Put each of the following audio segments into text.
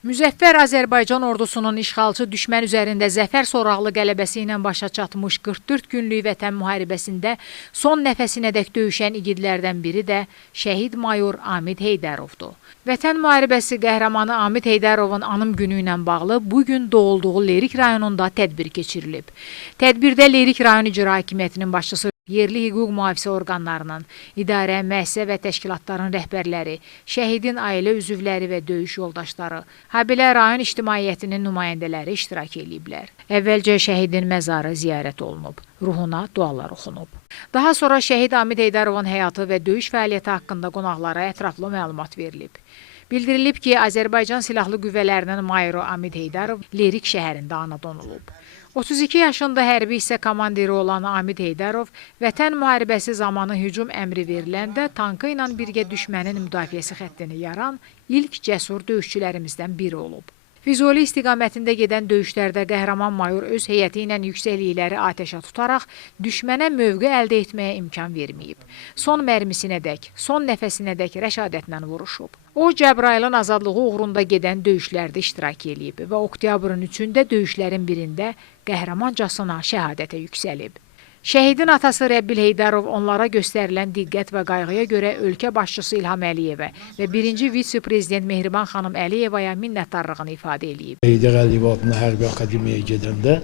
Müzəffər Azərbaycan ordusunun işğalçı düşmən üzərində zəfər soraqlı qələbəsi ilə başa çatmış 44 günlük vətən müharibəsində son nəfəsinədək döyüşən igidlərdən biri də şəhid mayor Amid Heydərovdur. Vətən müharibəsi qəhrəmanı Amid Heydərovun anım günü ilə bağlı bugün doğulduğu Lerik rayonunda tədbir keçirilib. Tədbirdə Lerik rayon icra hakimiyyətinin başçısı, yerli hüquq mühafizə orqanlarının, idarə, müəssisə və təşkilatların rəhbərləri, şəhidin ailə üzvləri və döyüş yoldaşları, habelə rayon ictimaiyyətinin nümayəndələri iştirak ediblər. Əvvəlcə şəhidin məzarı ziyarət olunub, ruhuna dualar oxunub. Daha sonra şəhid Amid Heydərovun həyatı və döyüş fəaliyyəti haqqında qonaqlara ətraflı məlumat verilib. Bildirilib ki, Azərbaycan Silahlı Qüvvələrinin mayoru Amid Heydərov Lerik şəhərində anadan olub. 32 yaşında hərbi hissə komandiri olan Amid Heydərov vətən müharibəsi zamanı hücum əmri veriləndə tankı ilə birgə düşmənin müdafiəsi xəttini yaran ilk cəsur döyüşçülərimizdən biri olub. Füzuli istiqamətində gedən döyüşlərdə qəhrəman mayor öz heyəti ilə yüksəklikləri atəşə tutaraq düşmənə mövqe əldə etməyə imkan verməyib. Son mərmisinədək, son nəfəsinədək rəşadətlə vuruşub. O, Cəbrayılın azadlığı uğrunda gedən döyüşlərdə iştirak edib və oktyabrın 3-də döyüşlərin birində qəhrəmancasına şəhadətə yüksəlib. Şəhidin atası Rəbbil Heydərov onlara göstərilən diqqət və qayğıya görə ölkə başçısı İlham Əliyevə və birinci vitse-prezident Mehriban xanım Əliyevaya minnətdarlığını ifadə edib. Heydər Əliyev adına hərbi akademiyaya gedəndə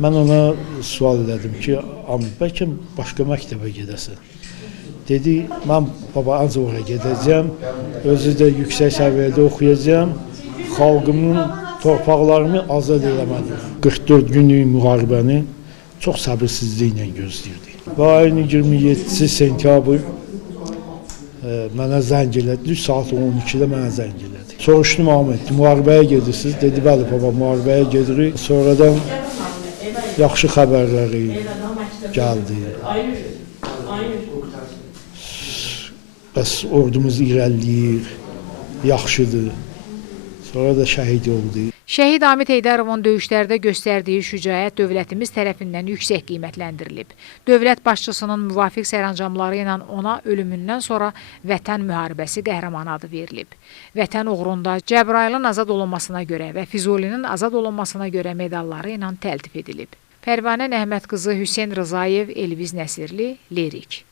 mən ona sual elədim ki, bəlkə başqa məktəbə gedəsən. Dedi, mən baba ancaq oraya gedəcəm, özü də yüksək səviyyədə oxuyacam, xalqımın torpaqlarını azad eləmədim. 44 günlük müharibəni çox səbirsizliklə gözləyirdik. Və ayın 27 sentyabr mənə zəng elədi, saat 12-də mənə zəng elədi. Soruşdum, Ahmet, müharibəyə gedirsiniz? Dedi, bəli baba, müharibəyə gedirik. Sonradan yaxşı xəbərləri gəldi. Bəs ordumuz irəliləyir, yaxşıdır. Sonra da şəhid oldu. Şəhid Amid Heydərovun döyüşlərdə göstərdiyi şücaət dövlətimiz tərəfindən yüksək qiymətləndirilib. Dövlət başçısının müvafiq sərəncamları ilə ona ölümündən sonra Vətən müharibəsi qəhrəmanı adı verilib. Vətən uğrunda Cəbrayılın azad olunmasına görə və Füzulinin azad olunmasına görə medalları ilə təltif edilib. Pərvanə Nəhmət qızı Hüseyn Rızayev, Elviz Nəsirli, Lerik.